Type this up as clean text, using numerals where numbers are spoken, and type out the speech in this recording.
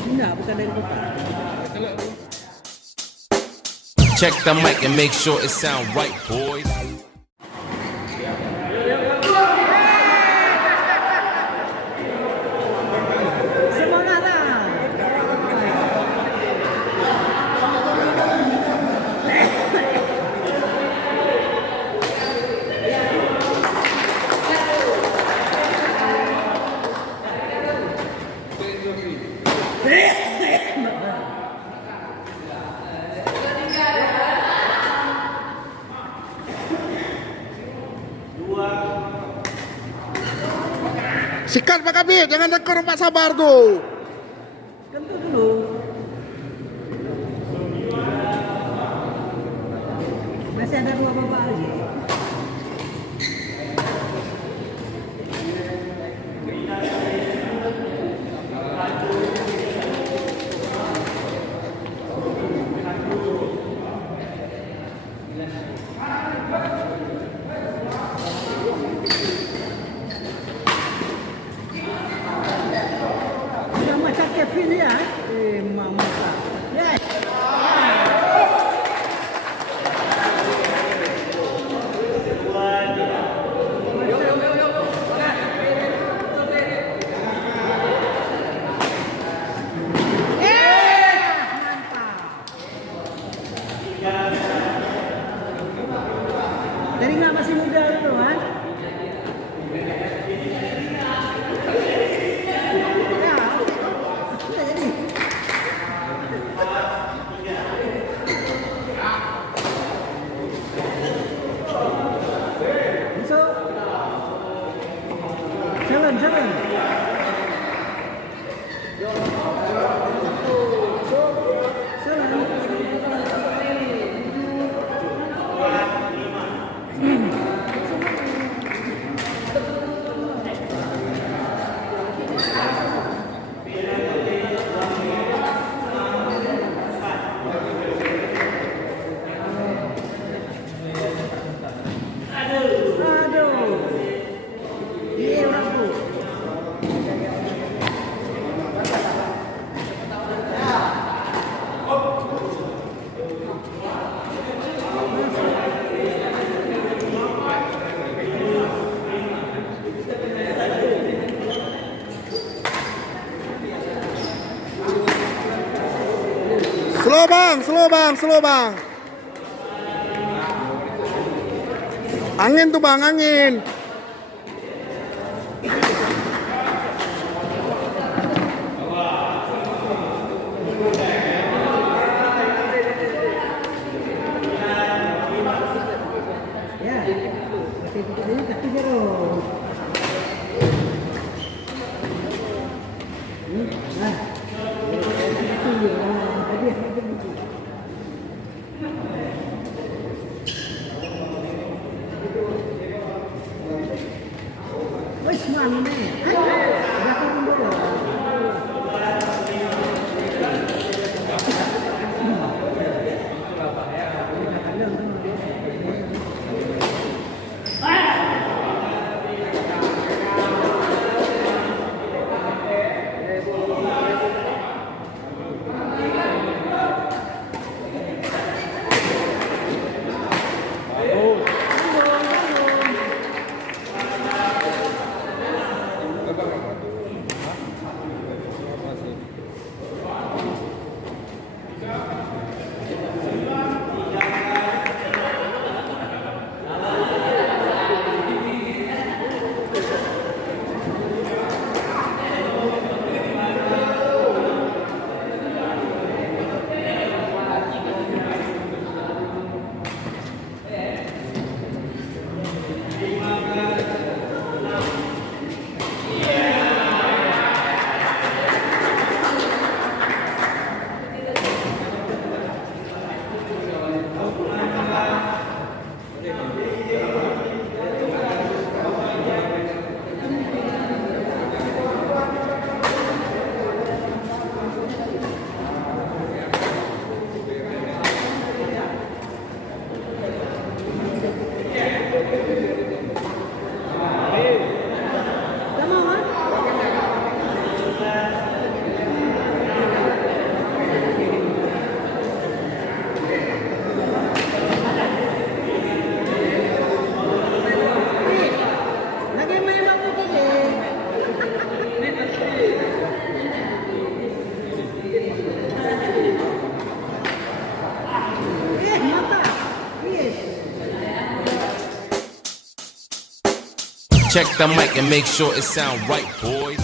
Enggak, bukan dari kota. Check the mic and make sure it sound right, boys. Semangatlah. Sikat Pak Kabit, jangan tekor Pak Sabar tuh. Tentu dulu. Masih ada 2 babak lagi. Sudah macam Kevin ya? Mama. Yes. Dari nggak masih muda itu kan? Ya, udah jadi. Masuk. Seven. Aduh. Iya, aku. Slow bang. Angin tuh bang, angin. Ya. Masih ini ketiga dong. Nah. Wes mana nih? Udah turun dulu. Check the mic and make sure it sound right, boys.